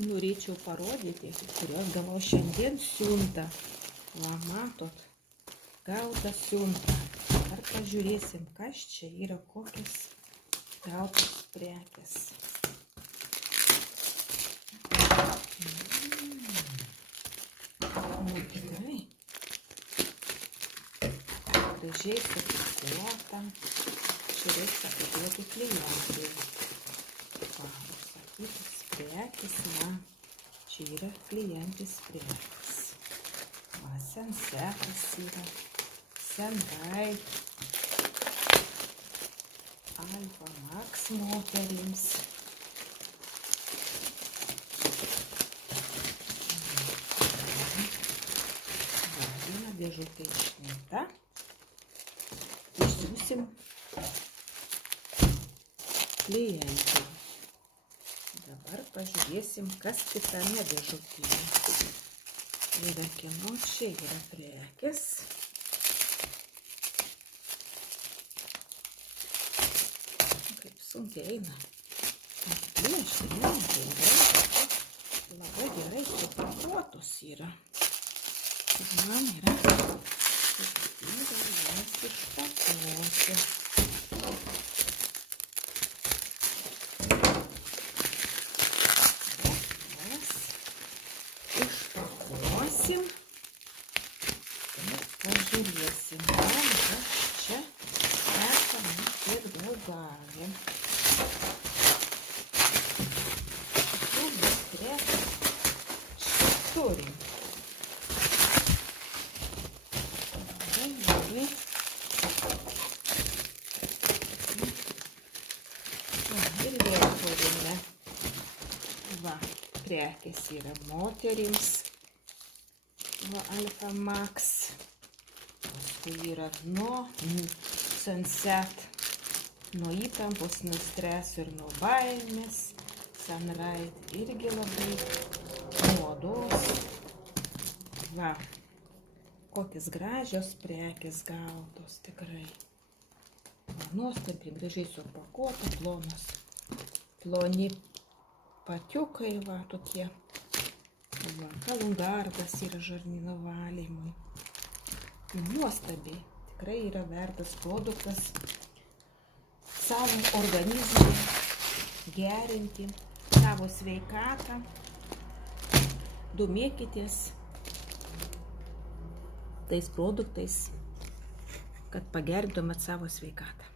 Norėčiau parodyti, kurios gavau šiandien siuntą. Va, matot, gautą siuntą. Ar pažiūrėsim, kas čia yra, kokias gautos prekės. Tikrai. Gražiai supakuota. Čia reikia atiduoti klientui. Va, užsakytas prekės, va. Čia yra klientės prekės. Va, sensetas yra. Senrai. Alfa Max moterims. Va, viena dėžutė išminta. Išsiųsim klientui. Dabar pažiūrėsim, kas kitame dėžutėje. Yra kieno čia yra prekės. Kaip sunkiai eina. Atplėšti, labai gerai supakuotos yra. Man yra jas išpakuoti. Išpakuosim ir pažiūrėsim, kas čia esame ir gavę. Mes prekės turim. Gerai. Ir vėl turime. Va, prekės yra moterims. Va, Alfa Max. Paskui yra nuo Sunset. Nuo įtampos, nuo streso ir nuo baimės. Sunride irgi labai nuo odos. Va, kokios gražios prekės gautos tikrai. Va, nuostabiai gražiai supakuota, plonos. Ploni patiukai, va, tokie. Va, kalungardas yra žarnyno valymui. Nuostabiai. Tikrai yra vertas produktas savo organizmui gerinti, savo sveikatą. Domėkitės tais produktais, kad pagerintumėt savo sveikatą.